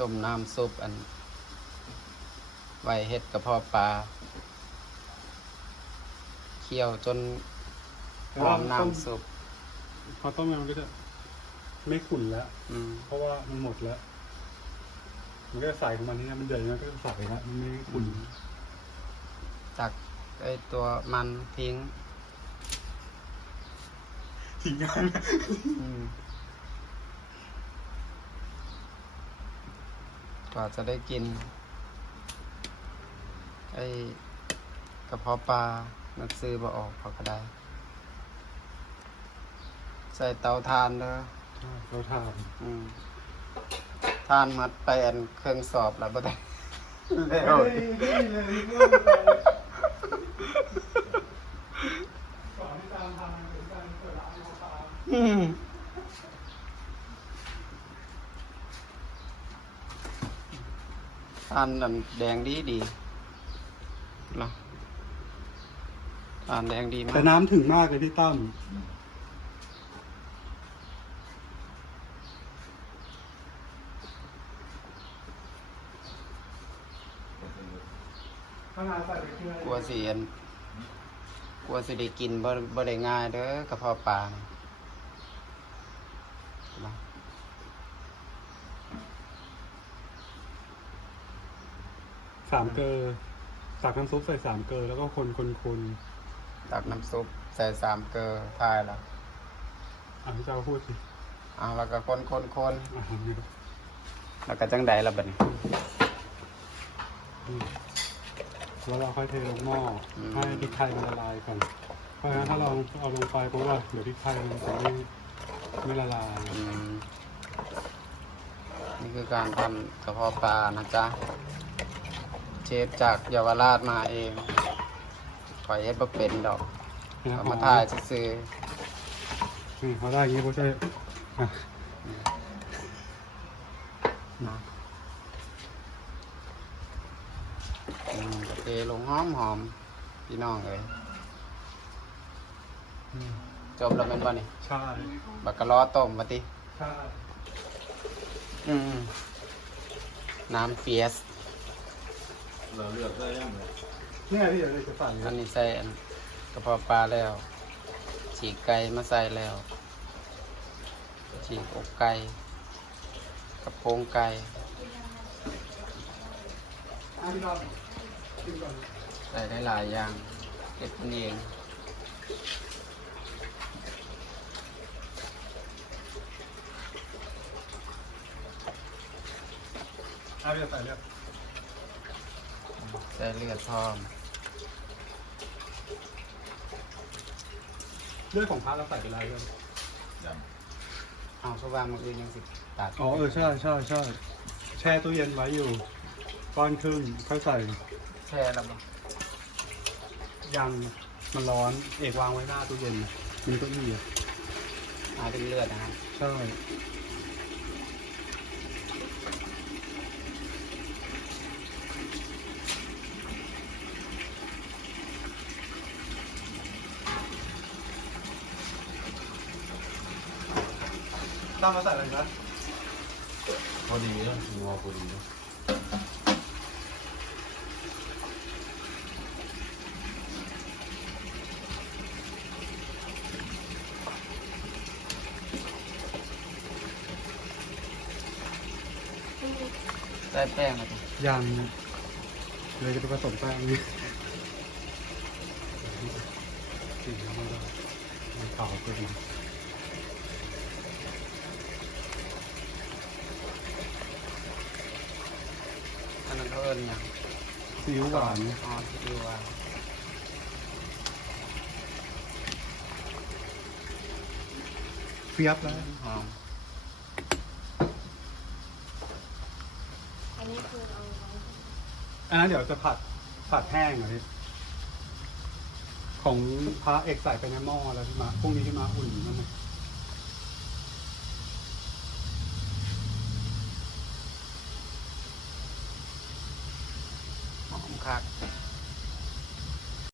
ต้มน้ำซุปอัน ไว้เฮ็ดกระเพาะปลาเคี่ยวจนหอมน้ำซุปพอต้มยำมันก็จะไม่ขุ่นแล้วอืมเพราะว่ามันหมดแล้ว มันก็จะใส่ของมันนี่นะมันเดือดมันก็จะใส่แล้วมันไม่ขุ่นตักไอตัวมันทิ้ง ทิ้งงาน อืม กว่าจะได้กิน ไอ้กระเพาะปลานักซื้อมาออกเขาก็ได้ ใส่เตาทานเด้อเราทานอืมทานมัดไปอันเครื่องสอบแล้วบ่ได้แล้วอืม ทานอันแดงดีดีเหรอทานแดงดีมาแต่กน้ำถึงมากเลยพี่ตั้มข้างในใส่ไปเกลือกลัวสิอันกลัวสิได้กินบ่บ่ได้ง่ายเด้อกระเพาะปลานี่เหรอ สามเกลือตักน้ำซุปใส่สามเกลือแล้วก็คนคนคนตักน้ำซุปใส่สามเกลือทายแล้วอะพี่เจ้าพูดสิเอาแล้วก็คนคนคนอะนี่ครับแล้วก็จังใดล่ะบัดนี้อืมแล้วเราค่อยเทลงหม้ออมให้พริกไทยมันละลายก่อนเพราะฉะนั้นถ้าเราเอาลงไปเพราะว่าเดี๋ยวพริกไทยมันจะไม่ไม่ละลายอืมนี่คือการทำกระเพาะปลานะจ๊ะเช ฟจากเยาวราชมาเองขอยเฮ็ดบ่เป็นดอกนะเอาหอมาถ่ายซื้อนี่เขาได้อย่างนี้ปุ๊บจะอะๆนะอืมเทลงหอมหอมๆพี่น้องเอ้ยจบแล้วแม่นบ่นี่ใช่บักกะล้อต้มมาติ ใช่อืมน้ำเฟียส เราเลือกได้ยังไงเนี่ยพี่เดี๋ยวเราจะใส่อันนี้ใส่อันกระเพาะปลาแล้วฉีกไก่มาใส่แล้วฉีกอกไก่กระโปรงไก่อะพี่รอบกินก่อนใส่ได้หลายอย่างเก็บเองอะพี่ใส่เลือด ใส่เลือดพร้อมเลือดของพระเราใส่ไปแล้วเลือดดเอาสว่างมืออื่นยังสิตัดอ๋อเออใช่ใช่ใช่แช่ตู้เย็นไว้อยู่ก้อนครึ่งค่อยใส่แช่แล้วบ่ยังมันร้อนเอกวางไว้หน้าตู้เย็นมีเก้าอี้อะหาถึงเลือดนะครับใช่ ตั้งมาใส่อะไรนะำพอดีแล้วงัวพอดีแล้วใส่แป้งมาดิยังเลยจะไปผสมแป้งนี่สีน้ำมันมันขาวก็ดี อันนั้น เขาเอิ้นหยังซีอิ๊วหวานอ๋อที่ดูว่าเฟียบแล้วหอมอันนี้คือเอาไว้อันนั้นเดี๋ยวจะผัดผัดแห้งเหรอพี่ของพระเอกใส่ไปในหม้อแล้วพี่มาพรุ่งนี้พี่มาอุ่นนั่นนะ คัก